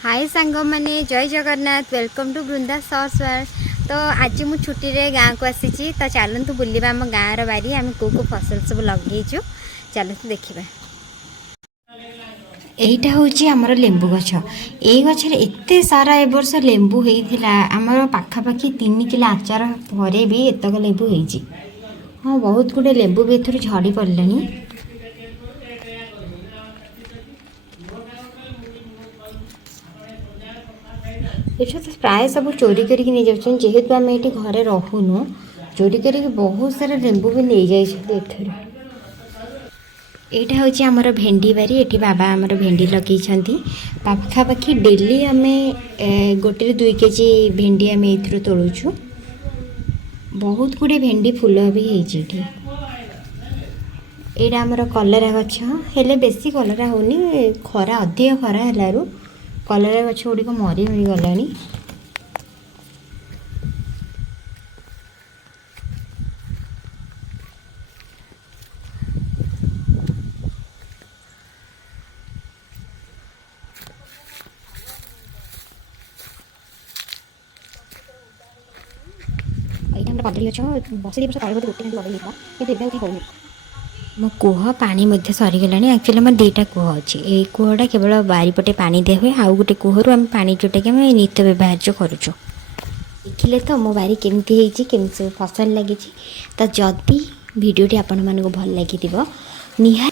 हाय सांग माने जय Jagannath welcome to Brinda search. तो आज मु छुट्टी रे गाँव को आसी तो चलतु बुलवा आम गाँव बारी आम को फसल सब लगे चलतु देखा। एटा हूँ आमर लेंबू गछ। ये गचर एत सारा ए वर्ष लेंबू होता आमर पाखापाखि 3 किलो आचार पर भी एतक लेंबू हो। हाँ बहुत गुड़े लेंबू भी एथुर झड़ी पड़े। ये तो प्राय सब चोरी करके नहीं जाऊँ जेहेतु आम ये घरे रहूनु चोरी करके बहुत सारा लेंबू भी नहीं जाइए। यहाँ हूँ आमर भेंडी बारी ये बाबा आमर भेंडी लगे पाखापाखि डेली आम 1-2 केजी भेंडी आम ये तोलुचु। बहुत गुड़े भेंडी फूल भी होती। यहाँ आमर कलरा गछ हेले बेसी कलरा होनी खरा अधिक खरा है कलरा गछ गुड़िक मरी मरी गला। कदली गछ बस 2 वर्ष तले गोटे लगे कि मो कूह पानी सरीगला। एक्चुअली आम 2टा कूह अच्छी ये कूहटा केवल बारीपटे पानी दिया हुए आउ गोटे कूहर आम पा जोटा कि नित्य व्यवहार्य करुचु। देखिले तो मो बारी केमती सब फसल लगी। तो जदि भिडियोटी आपण मानक भल लगी निहा